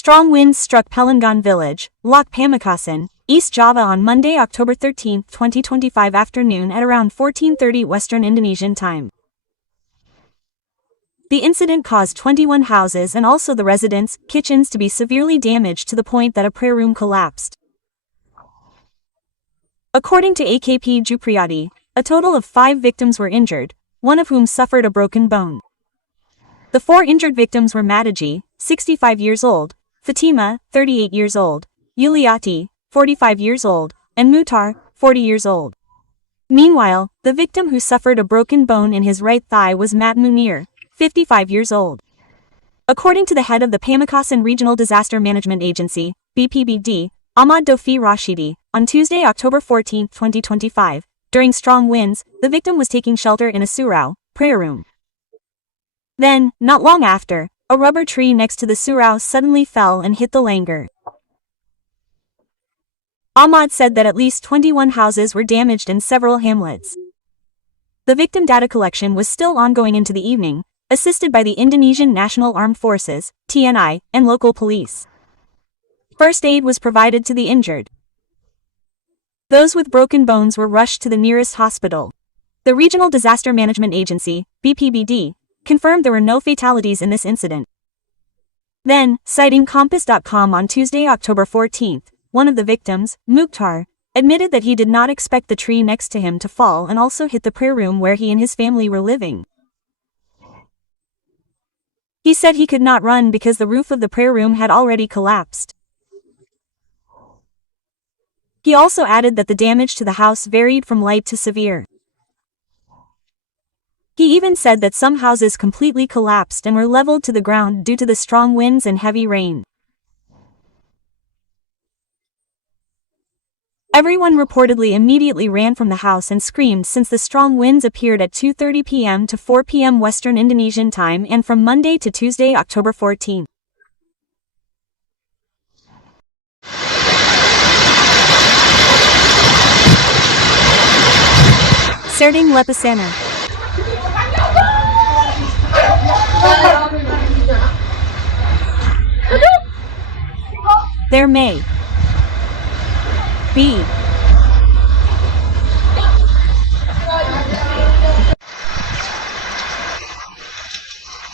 Strong winds struck Pelangon village, Lok Pamekasan, East Java on Monday, October 13, 2025 afternoon at around 14:30 Western Indonesian time. The incident caused 21 houses and also the residents' kitchens to be severely damaged to the point that a prayer room collapsed. According to AKP Jupriyadi, a total of 5 victims were injured, one of whom suffered a broken bone. The 4 injured victims were Mataji, 65 years old, Fatima, 38 years old, Yuliati, 45 years old, and Mutar, 40 years old. Meanwhile, the victim who suffered a broken bone in his right thigh was Mat Munir, 55 years old. According to the head of the Pamekasan Regional Disaster Management Agency, BPBD, Ahmad Dofi Rashidi, on Tuesday, October 14, 2025, during strong winds, the victim was taking shelter in a surau, prayer room. Then, not long after, a rubber tree next to the surau suddenly fell and hit the langar. Ahmad said that at least 21 houses were damaged and several hamlets. The victim data collection was still ongoing into the evening, assisted by the Indonesian National Armed Forces, TNI, and local police. First aid was provided to the injured. Those with broken bones were rushed to the nearest hospital. The Regional Disaster Management Agency, BPBD, confirmed there were no fatalities in this incident. Then, citing Compass.com on Tuesday, October 14, one of the victims, Mukhtar, admitted that he did not expect the tree next to him to fall and also hit the prayer room where he and his family were living. He said he could not run because the roof of the prayer room had already collapsed. He also added that the damage to the house varied from light to severe. He even said that some houses completely collapsed and were leveled to the ground due to the strong winds and heavy rain. Everyone reportedly immediately ran from the house and screamed since the strong winds appeared at 2:30 p.m. to 4 p.m. Western Indonesian time and from Monday to Tuesday, October 14. Serdang Lepasana. There may be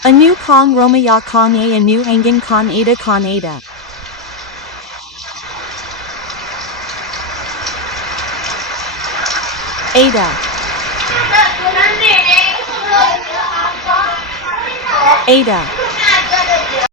a new Kong Romaya Kong A new Angin Kong Ada Kong Ada. Ada. Ada.